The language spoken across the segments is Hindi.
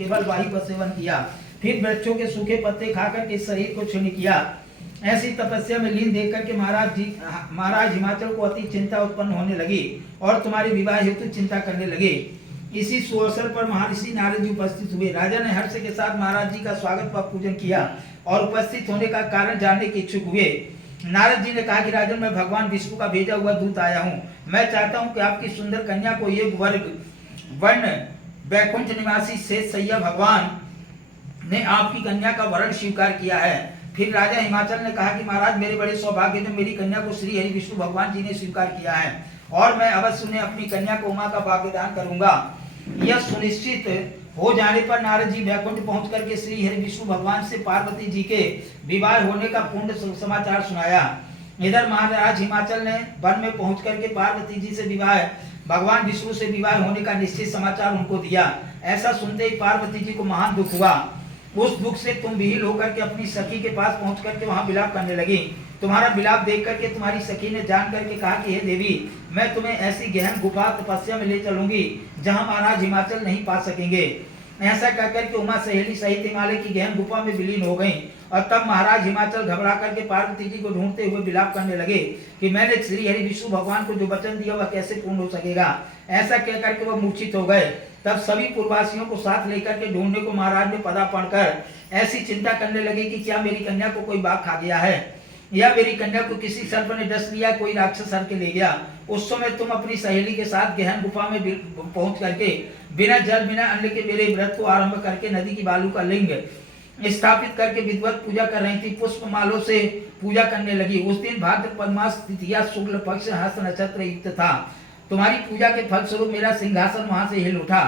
केवल वायु का सेवन किया, फिर वृक्षों के सूखे पत्ते खाकर के शरीर को क्षीण किया। ऐसी तपस्या में लीन देख करके महाराज हिमाचल को अति चिंता उत्पन्न होने लगी और तुम्हारे विवाह हेतु चिंता करने लगे। इसी सुअवसर पर महर्षि नारद जी उपस्थित हुए। राजा ने हर्ष के साथ महाराज जी का स्वागत व पूजन किया और उपस्थित होने का कारण जानने के इच्छुक हुए। नारद जी ने कहा कि राजन, मैं भगवान विष्णु का भेजा हुआ दूत आया हूँ। मैं चाहता हूँ कि आपकी सुंदर कन्या को ये वर्ण वैकुंठ निवासी शेष सैया भगवान ने आपकी कन्या का वरण स्वीकार किया है। फिर राजा हिमाचल ने कहा कि महाराज, मेरे बड़े सौभाग्य ने मेरी कन्या को श्री हरि विष्णु भगवान जी ने स्वीकार किया है और मैं अवश्य उन्हें अपनी कन्या को उमा का भाग्यदान करूंगा। यह सुनिश्चित हो जाने पर नारद जी वैकुंठ पहुंच करके श्री हरि विष्णु भगवान से पार्वती जी के विवाह होने का पूर्ण समाचार सुनाया। इधर महाराज हिमाचल ने वन में पहुंच करके पार्वती जी से भगवान विष्णु से विवाह होने का निश्चित समाचार उनको दिया। ऐसा सुनते ही पार्वती जी को महान दुख हुआ। उस दुख से तुम विहील होकर के अपनी सखी के पास पहुंच करके वहां विलाप करने लगी। तुम्हारा विलाप देख करके तुम्हारी सखी ने जान करके कहा कि हे देवी, मैं तुम्हें ऐसी गहन गुफा तपस्या में ले चलूंगी जहां महाराज हिमाचल नहीं पा सकेंगे। ऐसा कहकर के उमा सहेली सहित हिमालय की गहन गुफा में विलीन हो गई और तब महाराज हिमाचल घबरा करके पार्वती जी को ढूंढते हुए विलाप करने लगे कि मैंने श्री हरि विष्णु भगवान को जो वचन दिया वह कैसे पूर्ण हो सकेगा। ऐसा कहकर के वह मूर्छित हो गए। तब सभी पूर्ववासियों को साथ लेकर के ढूंढने को महाराज ने पदार्पण कर ऐसी चिंता करने लगे कि क्या मेरी कन्या को कोई बाघ खा गया है या मेरी कन्या को किसी सर्प ने डस लिया, कोई राक्षस हर के ले गया। उस समय तुम अपनी सहेली के साथ गहन गुफा में पहुंच करके बिना जल बिना अन्न के मेरे व्रत को आरंभ करके नदी की बालू का लिंग स्थापित करके विधिवत पूजा कर रही थी। पुष्प मालों से पूजा करने लगी। उस दिन भाद्रपद मास तृतीया शुक्ल पक्ष हस्त नक्षत्र युक्त था। तुम्हारी पूजा के फलस्वरूप मेरा सिंहासन वहां से हिल उठा।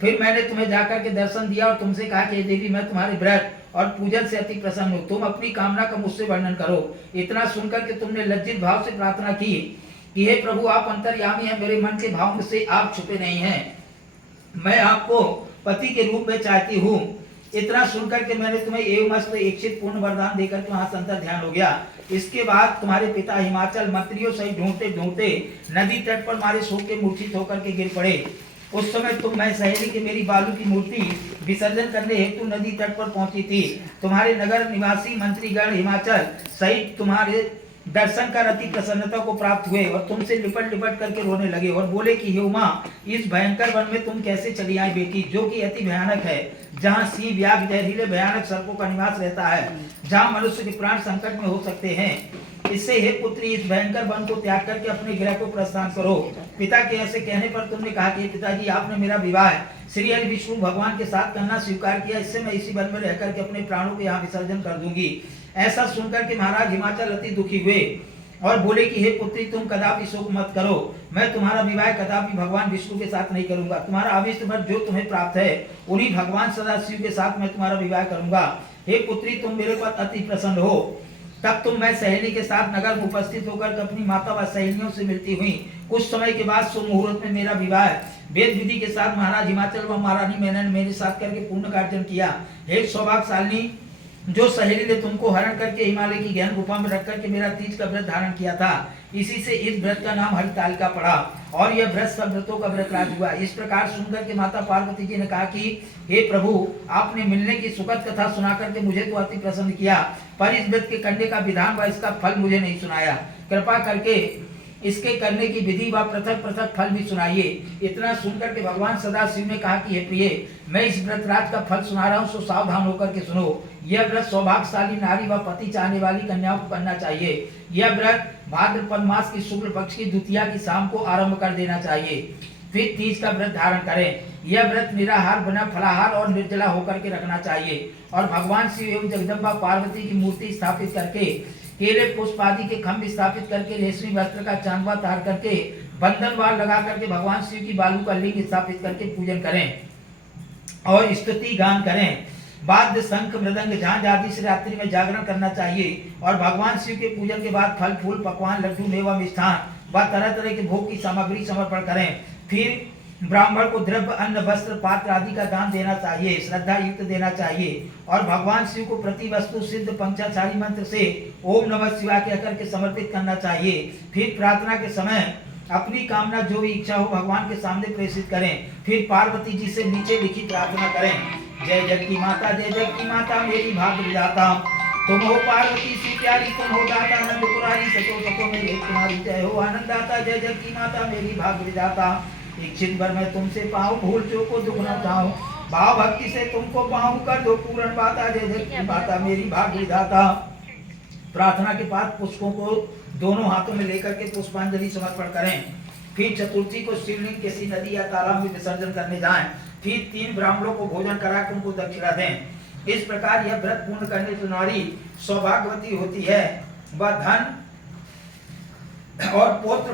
फिर मैंने तुम्हें जाकर के दर्शन दिया और तुमसे कहा कि देवी, मैं तुम्हारे व्रत और पूजन से अति प्रसन्न हूँ। तुम अपनी कामना का मुझसे वर्णन करो। इतना सुनकर के तुमने लज्जित भाव से प्रार्थना की कि हे प्रभु, आप अंतर्यामी हैं, मेरे मन के भाव से आप छुपे नहीं हैं। मैं आपको पति के रूप में चाहती हूँ। इतना सुनकर के मैंने तुम्हें एवं इच्छित पूर्ण वरदान देकर के वहां अंतर ध्यान हो गया। इसके बाद तुम्हारे पिता हिमाचल मंत्रियों सहित ढूंढते ढूंढते नदी तट पर मारे शोक के मूर्छित होकर के गिर पड़े। उस समय मैं सहेली के मेरी बालू की मूर्ति विसर्जन करने हेतु नदी तट पर पहुंची थी। तुम्हारे नगर निवासी मंत्रीगण हिमाचल सहित तुम्हारे दर्शन कर अति प्रसन्नता को प्राप्त हुए और तुमसे लिपट लिपट करके रोने लगे और बोले कि हे उमा, इस भयंकर वन में तुम कैसे चली आई बेटी, जो कि अति भयानक है, जहाँ सिंह व्याघ्र जहरीले भयानक सर्पों का निवास रहता है, जहाँ मनुष्य के प्राण संकट में हो सकते हैं। इससे हे पुत्री, इस भयंकर वन को त्याग करके अपने गृह को प्रस्थान करो। पिता के ऐसे कहने पर तुमने कहा कि पिताजी, आपने मेरा विवाह श्री हरि विष्णु भगवान के साथ करना स्वीकार किया। इससे मैं इसी वन में रह करके अपने प्राणों को यहाँ विसर्जन कर दूंगी। ऐसा सुनकर के महाराज हिमाचल अति दुखी हुए और बोले कि हे पुत्री, तुम कदापि शोक मत करो। मैं तुम्हारा विवाह कदापि भगवान विष्णु के साथ नहीं करूंगा। तुम्हारा अभिष्ट वर जो तुम्हें प्राप्त है उन्हीं भगवान सदाशिव के साथ मैं तुम्हारा विवाह करूंगा। हे पुत्री, तुम मेरे पर अति प्रसन्न हो। तब मैं सहेली के साथ नगर में उपस्थित होकर अपनी माता व सहेलियों से मिलती हुई। कुछ समय के बाद सुमुहूर्त में मेरा विवाह वेद विधि के साथ महाराज हिमाचल व महारानी मैंने मेरे साथ करके पूर्ण कार्य किया। हे सौभाग्यशालिनी, जो सहेली ने तुमको हरण करके हिमालय की गहन गुफा में रख करके मेरा तीज का व्रत धारण किया था, इसी से इस व्रत का नाम हरितालिका पड़ा और यह व्रत सब व्रतों का व्रत राज हुआ। इस प्रकार सुनकर के माता पार्वती जी ने कहा कि हे प्रभु, आपने मिलने की सुखद कथा सुना करके मुझे तो अति प्रसन्न किया, पर इस व्रत के करने का विधान व इसका फल मुझे नहीं सुनाया। कृपा करके इसके करने की विधि व पृथक पृथक फल भी सुनाइए। इतना सुनकर के भगवान सदाशिव ने कहा कि हे प्रिय, मैं इस व्रत राज का फल सुना रहा हूँ, सो सावधान होकर के सुनो। यह व्रत सौभाग्यशाली नारी व पति चाहने वाली कन्याओं को करना चाहिए। यह व्रत भाद्रपद मास की शुक्ल पक्ष की द्वितीया की शाम को आरंभ कर देना चाहिए। फिर तीज का व्रत धारण करें। यह व्रत निराहार बिना फलाहार और निर्जला होकर के रखना चाहिए और भगवान शिव एवं जगदम्बा पार्वती की मूर्ति स्थापित करके केले पुष्प आदि के खम्भ स्थापित करके रेशमी वस्त्र का चांदवा तार करके बंधन वार लगा करके भगवान शिव की बालू का लिंग स्थापित करके पूजन करें और स्तुति गान करें। वाद्य शंख मृदंग झांझ आदि से रात्रि में जागरण करना चाहिए और भगवान शिव के पूजन के बाद फल फूल पकवान लड्डू मेवा मिष्ठान व तरह तरह के भोग की सामग्री समर्पण करें। फिर ब्राह्मण को द्रव्य अन्न वस्त्र पात्र आदि का दान देना चाहिए, श्रद्धा युक्त देना चाहिए और भगवान शिव को प्रति वस्तु सिद्ध पंचाचारी मंत्र से ओम नमः शिवाय कहकर के समर्पित करना चाहिए। फिर प्रार्थना के समय अपनी कामना जो भी इच्छा हो भगवान के सामने प्रेषित करें। फिर पार्वती जी से नीचे लिखी प्रार्थना करें। जय जग की माता, जय जग की माता मेरी भाग्य विधाता, तुम हो पार्वती सी प्यारी, तुम हो दाता नंद पुरारी, सतो सतो मेरे तुम्हारी जय हो आनंदाता। जय जग की माता मेरी भाग्य विधाता, इच्छित भर मैं तुमसे पाऊं, भूल चूक को दुख न उठाऊं, भाव भक्ति से तुमको पाऊं, कर दो पूर्ण बाता। जय जग की माता मेरी भाग्य विधाता। प्रार्थना के बाद पुष्पों को दोनों हाथों में लेकर के पुष्पांजलि समर्पण करें। फिर चतुर्थी को शिवलिंग किसी नदी या तालाब में विसर्जन करने जाएं। फिर 3 ब्राह्मणों को भोजन करा के उनको दक्षिणा दें। इस प्रकार यह व्रत पूर्ण करने से नारी सौभाग्यवती होती है, वह धन और पौत्र